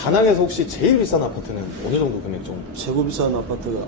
다낭에서 혹시 제일 비싼 아파트는 어느 정도 금액 정도? 최고 비싼 아파트가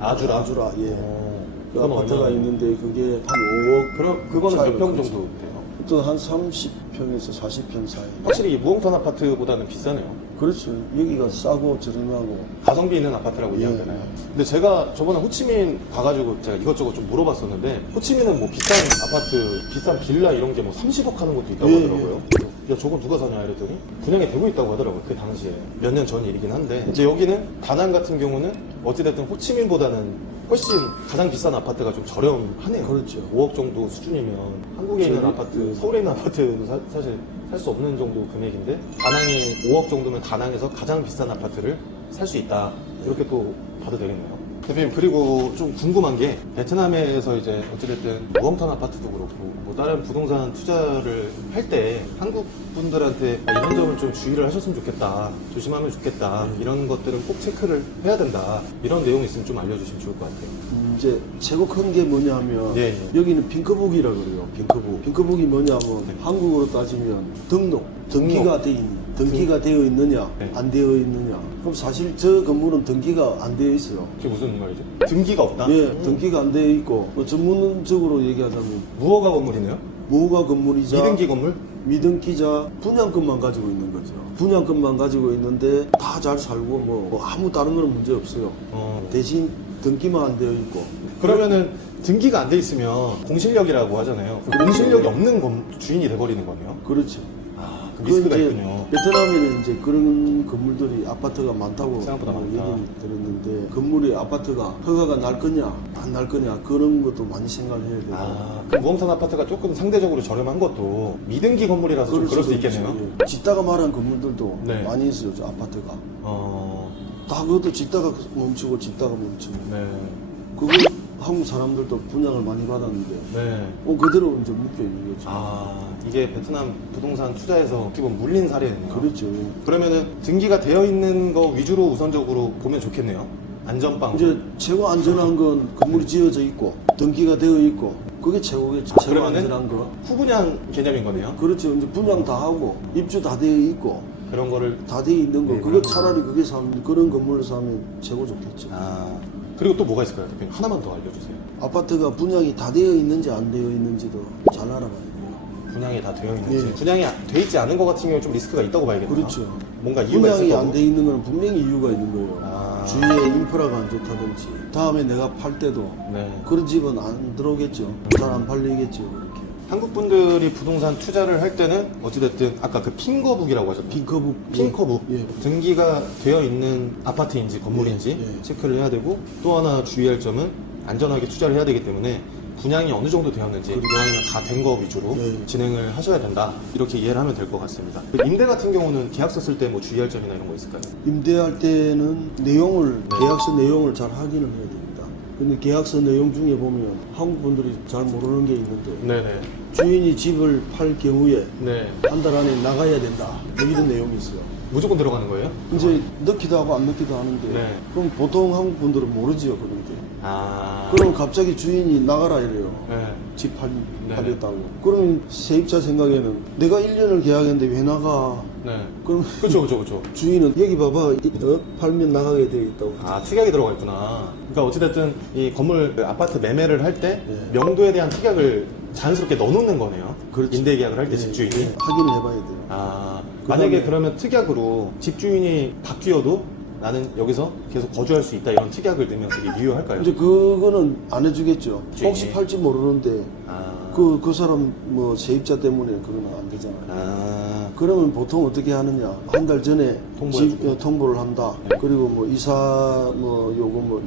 아주라. 예. 그 그건 아파트가 얼마나 있는데 그게 한 5억. 그럼 그거는 몇 사이로 평 그렇죠. 정도 돼요? 또 한 30평에서 40평 사이. 확실히 이 무공탄 아파트보다는 비싸네요. 그렇죠. 여기가 싸고 저렴하고. 가성비 있는 아파트라고 예. 이야기하잖아요. 근데 제가 저번에 호치민 가가지고 제가 이것저것 좀 물어봤었는데 호치민은 뭐 비싼 아파트, 비싼 빌라 이런 게 뭐 30억 하는 것도 있다고 예, 하더라고요. 야 저거 누가 사냐 이랬더니 분양이 되고 있다고 하더라고요. 그 당시에 몇 년 전 일이긴 한데 이제 여기는 다낭 같은 경우는 어찌됐든 호치민보다는 훨씬 가장 비싼 아파트가 좀 저렴하네요. 그렇죠. 5억 정도 수준이면 한국에 있는 저기, 아파트, 서울에 있는 아파트도 사실 살 수 없는 정도 금액인데 다낭에 5억 정도면 다낭에서 가장 비싼 아파트를 살 수 있다. 이렇게 또 봐도 되겠네요. 대표님 그리고 좀 궁금한 게 베트남에서 이제 어찌됐든 무엉탄 아파트도 그렇고 뭐 다른 부동산 투자를 할 때 한국 분들한테 이런 점을 좀 주의를 하셨으면 좋겠다, 조심하면 좋겠다, 이런 것들은 꼭 체크를 해야 된다, 이런 내용이 있으면 좀 알려주시면 좋을 것 같아요. 이제 최고 큰 게 뭐냐면 예, 예. 여기는 핑크북이라 그래요. 핑크북이 뭐냐면 한국어로 따지면 등기가 돼 있는, 등기가 되어 있느냐 네. 안 되어 있느냐. 그럼 사실 저 건물은 등기가 안 되어 있어요. 그게 무슨 말이죠? 등기가 없다? 예, 등기가 안 되어 있고 뭐 전문적으로 얘기하자면 무허가 건물이네요? 무허가 건물이자 미등기 건물? 미등기자 분양권만 가지고 있는 거죠. 분양권만 가지고 있는데 다 잘 살고 뭐 아무 다른 거는 문제 없어요. 대신 등기만 안 되어 있고. 그러면은 등기가 안 돼 있으면 공실력이라고 하잖아요. 그 공실력이 없는 주인이 돼버리는 거네요. 그렇죠. 아, 그 리스크가 이제 있군요. 베트남에는 이제 그런 건물들이 아파트가 많다고 생각보다 많다. 얘기는 들었는데 건물이 아파트가 허가가 날 거냐 안 날 거냐 그런 것도 많이 생각을 해야 돼요. 아, 그 무엉탄 아파트가 조금 상대적으로 저렴한 것도 미등기 건물이라서 좀 그럴 수 있겠네요. 예. 짓다가 말한 건물들도 네. 많이 있어요. 저 아파트가. 어, 다 그것도 짓다가 멈추고 짓다가 멈추고. 네, 그거 한국 사람들도 분양을 많이 받았는데 네. 그대로 이제 묶여 있는 거죠. 아, 이게 베트남 부동산 투자에서 기본 물린 사례네요. 그렇죠. 그러면은 등기가 되어 있는 거 위주로 우선적으로 보면 좋겠네요. 안전빵. 이제 최고 안전한 건 건물이 지어져 있고 등기가 되어 있고 그게 최고겠죠. 최고 그러면은 안전한 거. 후분양 개념인 거네요. 그렇죠. 이제 분양 다 하고 입주 다 되어 있고 그런 거를 다 되어 있는 거. 네, 그거 그런 차라리 그게 사면 그런 건물을 사면 최고 좋겠죠. 아, 그리고 또 뭐가 있을까요, 대표님? 하나만 더 알려주세요. 아파트가 분양이 다 되어 있는지 안 되어 있는지도 잘 알아봐야 돼요. 분양이 다 되어 있는지. 네. 분양이 돼 있지 않은 것 같은 경우에 좀 리스크가 있다고 봐야겠네요. 그렇죠. 뭔가 이유가 있을 분양이 거고. 안 돼 있는 건 분명히 이유가 있는 거예요. 아. 주위에 인프라가 안 좋다든지 다음에 내가 팔 때도 네. 그런 집은 안 들어오겠죠. 잘 안 팔리겠죠. 그렇게. 한국 분들이 부동산 투자를 할 때는 어찌됐든 아까 그 핑거북이라고 하셨죠. 핑커북. 핑커북. 예. 등기가 되어 있는 아파트인지 건물인지 예, 예. 체크를 해야 되고 또 하나 주의할 점은 안전하게 투자를 해야 되기 때문에 분양이 어느 정도 되었는지 이왕이면 다 된 거 위주로 예. 진행을 하셔야 된다. 이렇게 이해를 하면 될 것 같습니다. 그 임대 같은 경우는 계약서 쓸 때 뭐 주의할 점이나 이런 거 있을까요? 임대할 때는 내용을 계약서 내용을 잘 확인을 해야 됩니다. 근데 계약서 내용 중에 보면 한국 분들이 잘 모르는 게 있는데 네네. 주인이 집을 팔 경우에 네. 한 달 안에 나가야 된다. 이런 내용이 있어요. 무조건 들어가는 거예요? 이제 넣기도 하고 안 넣기도 하는데 네. 그럼 보통 한국 분들은 모르지요 그런 게. 아. 그럼 갑자기 주인이 나가라 이래요. 네. 집 네네. 팔렸다고. 그러면 세입자 생각에는 내가 1년을 계약했는데 왜 나가? 네. 그럼 그쵸. 주인은 여기 봐봐 팔면 나가게 돼 있다고. 아, 특약이 들어가 있구나. 그러니까 어찌됐든 이 건물 아파트 매매를 할 때 네. 명도에 대한 특약을 자연스럽게 넣어놓는 거네요. 그렇죠. 임대 계약을 할 때 네, 집주인이. 네, 확인을 해봐야 돼요. 아, 그다음에- 만약에 그러면 특약으로 집주인이 바뀌어도 나는 여기서 계속 거주할 수 있다 이런 특약을 넣으면 그게 유효할까요? 이제 그거는 안 해주겠죠. 주인이. 혹시 팔지 모르는데 아, 그 사람 뭐 세입자 때문에 그러면 안 되잖아요. 아, 그러면 보통 어떻게 하느냐? 한 달 전에 통보해주고. 통보를 한다. 그리고 뭐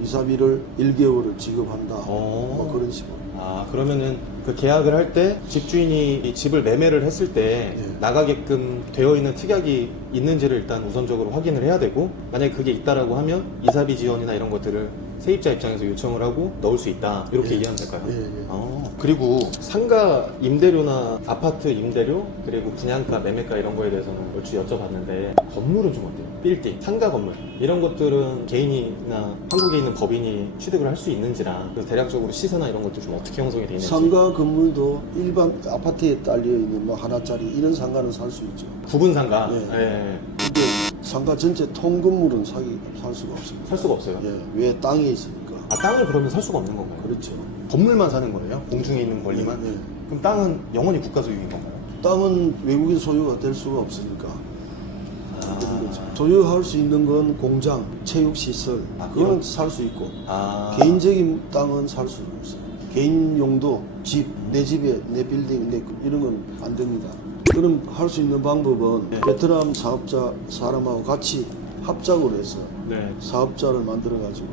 이사비를 1개월을 지급한다. 뭐 그런 식으로. 아, 그러면은 그 계약을 할 때 집주인이 이 집을 매매를 했을 때 네. 나가게끔 되어 있는 특약이 있는지를 일단 우선적으로 확인을 해야 되고 만약에 그게 있다라고 하면 이사비 지원이나 이런 것들을 세입자 입장에서 요청을 하고 넣을 수 있다 이렇게 이해하면 될까요? 예, 예. 그리고 상가 임대료나 아파트 임대료 그리고 분양가 매매가 이런 거에 대해서는 얼추 여쭤봤는데 건물은 좀 어때요? 빌딩, 상가 건물 이런 것들은 개인이나 한국에 있는 법인이 취득을 할 수 있는지랑 그래서 대략적으로 시세나 이런 것들 좀 어떻게 형성이 돼 있는지 상가 건물도 일반 아파트에 딸려 있는 뭐 하나짜리 이런 상가는 살 수 있죠. 구분 상가 예. 예. 근데 상가 전체 통건물은 살 수가 없습니다. 살 수가 없어요. 예, 왜 땅이 있으니까. 아, 땅을 그러면 살 수가 없는 건가요? 그렇죠. 건물만 사는 거예요? 공중에 있는 권리만? 네, 네. 그럼 땅은 영원히 국가 소유인 건가요? 땅은 외국인 소유가 될 수가 없으니까. 아. 그런 거죠. 소유할 수 있는 건 공장, 체육시설, 아, 그거는 이런- 살 수 있고, 아. 개인적인 땅은 살 수가 없어요. 개인 용도, 집, 내 집에, 내 빌딩, 이런 건 안 됩니다. 그럼 할 수 있는 방법은 네. 베트남 사업자 사람하고 같이 합작을 해서 네. 사업자를 만들어가지고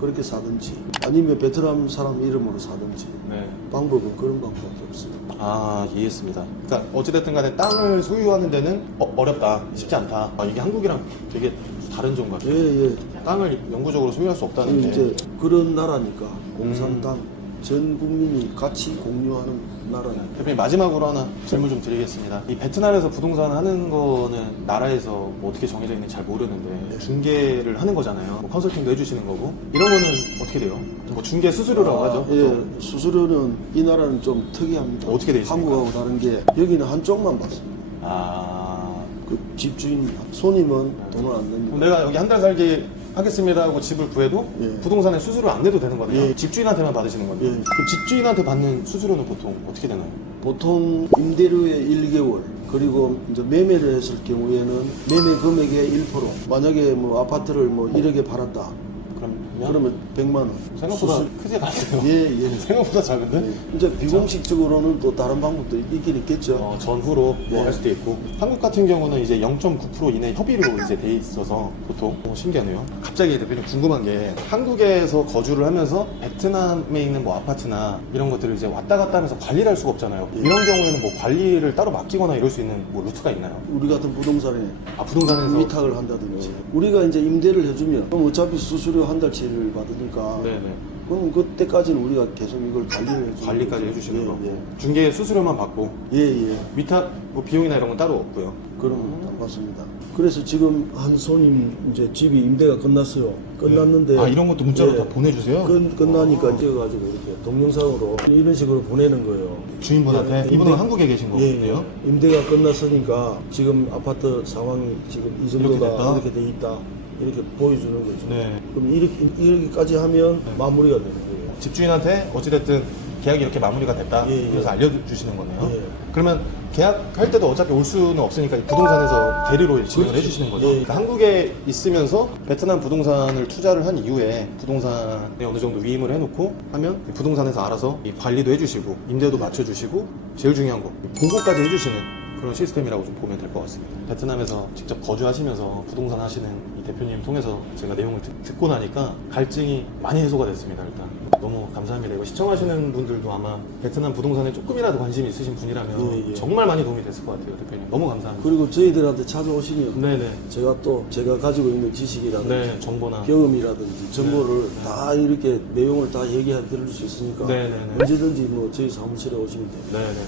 그렇게 사든지 아니면 베트남 사람 이름으로 사든지 네. 방법은 그런 방법밖에 없어요. 아, 이해했습니다. 그러니까 어찌됐든 간에 땅을 소유하는 데는 어렵다, 쉽지 않다. 아, 이게 한국이랑 되게 다른 점 같아요. 예, 예. 땅을 영구적으로 소유할 수 없다는 게. 이제 그런 나라니까 공산당 전 국민이 같이 공유하는 나라니까. 대표님 마지막으로 하나 질문 좀 드리겠습니다. 이 베트남에서 부동산 하는 거는 나라에서 뭐 어떻게 정해져 있는지 잘 모르는데 중개를 하는 거잖아요. 뭐 컨설팅도 해주시는 거고 이런 거는 어떻게 돼요? 뭐 중개 수수료라고 하죠. 예, 수수료는 이 나라는 좀 특이합니다. 어떻게 돼 있습니까? 한국하고 다른 게 여기는 한쪽만 받습니다. 아, 그 집주인 손님은 돈을 안 그럼 냅니다. 내가 여기 한 달 살기 하겠습니다 하고 집을 구해도 예. 부동산에 수수료 안 내도 되는 거네요. 예. 집주인한테만 받으시는 거네요. 예. 그럼 집주인한테 받는 수수료는 보통 어떻게 되나요? 보통 임대료의 1개월 그리고 이제 매매를 했을 경우에는 매매 금액의 1% 만약에 뭐 아파트를 뭐 1억에 팔았다 그러면 100만 원 생각보다 수수- 크지 않아요. 예, 예. 생각보다 작은데? 예. 이제 비공식적으로는 또 다른 방법도 있긴 있겠죠. 전후로 뭐 네. 할 수도 있고 한국 같은 경우는 이제 0.9% 이내 협의로 이제 돼 있어서 보통 신기하네요. 갑자기 대표님 궁금한 게 한국에서 거주를 하면서 베트남에 있는 뭐 아파트나 이런 것들을 이제 왔다 갔다 하면서 관리를 할 수가 없잖아요. 예. 이런 경우에는 뭐 관리를 따로 맡기거나 이럴 수 있는 뭐 루트가 있나요? 우리 같은 부동산에 아, 부동산에서 위탁을 한다든지 우리가 이제 임대를 해주면 그럼 어차피 수수료 한 달치를 받으니까 네네. 그럼 그때까지는 우리가 계속 이걸 관리를 해주는 관리까지 거죠. 해주시는 예, 거고 예. 중개 수수료만 받고 예, 예. 위탁 뭐 비용이나 이런 건 따로 없고요. 그럼 맞습니다. 그래서 지금 한 손님 이제 집이 임대가 끝났어요. 끝났는데 아, 이런 것도 문자로 예. 다 보내주세요? 끝나니까 찍어가지고 이렇게 동영상으로 이런 식으로 보내는 거예요. 주인분한테? 예, 이분은 임대- 한국에 계신 거군요? 예. 임대가 끝났으니까 지금 아파트 상황이 지금 이 이렇게 됐다? 정도가 이렇게 돼 있다. 이렇게 보여주는 거죠. 네. 그럼 이렇게까지 하면 마무리가 되는 거예요. 집주인한테 어찌됐든 계약이 이렇게 마무리가 됐다. 예, 예. 그래서 알려주시는 거네요. 예. 그러면 계약할 때도 어차피 올 수는 없으니까 이 부동산에서 대리로 진행을 그렇지. 해주시는 거죠. 예. 그러니까 한국에 있으면서 베트남 부동산을 투자를 한 이후에 부동산에 어느 정도 위임을 해놓고 하면 이 부동산에서 알아서 이 관리도 해주시고 임대도 맞춰주시고 제일 중요한 거 보고까지 해주시는 그런 시스템이라고 좀 보면 될 것 같습니다. 베트남에서 직접 거주하시면서 부동산 하시는 이 대표님 통해서 제가 내용을 듣고 나니까 갈증이 많이 해소가 됐습니다. 일단 너무 감사합니다. 이거 시청하시는 분들도 아마 베트남 부동산에 조금이라도 관심이 있으신 분이라면 예, 예. 정말 많이 도움이 됐을 것 같아요. 대표님 너무 감사합니다. 그리고 저희들한테 찾아오시면 네네. 제가 가지고 있는 지식이라든지 네, 정보나. 경험이라든지 정보를 다 이렇게 내용을 다 얘기해 드릴 수 있으니까 네네네. 언제든지 뭐 저희 사무실에 오시면 돼요. 네네.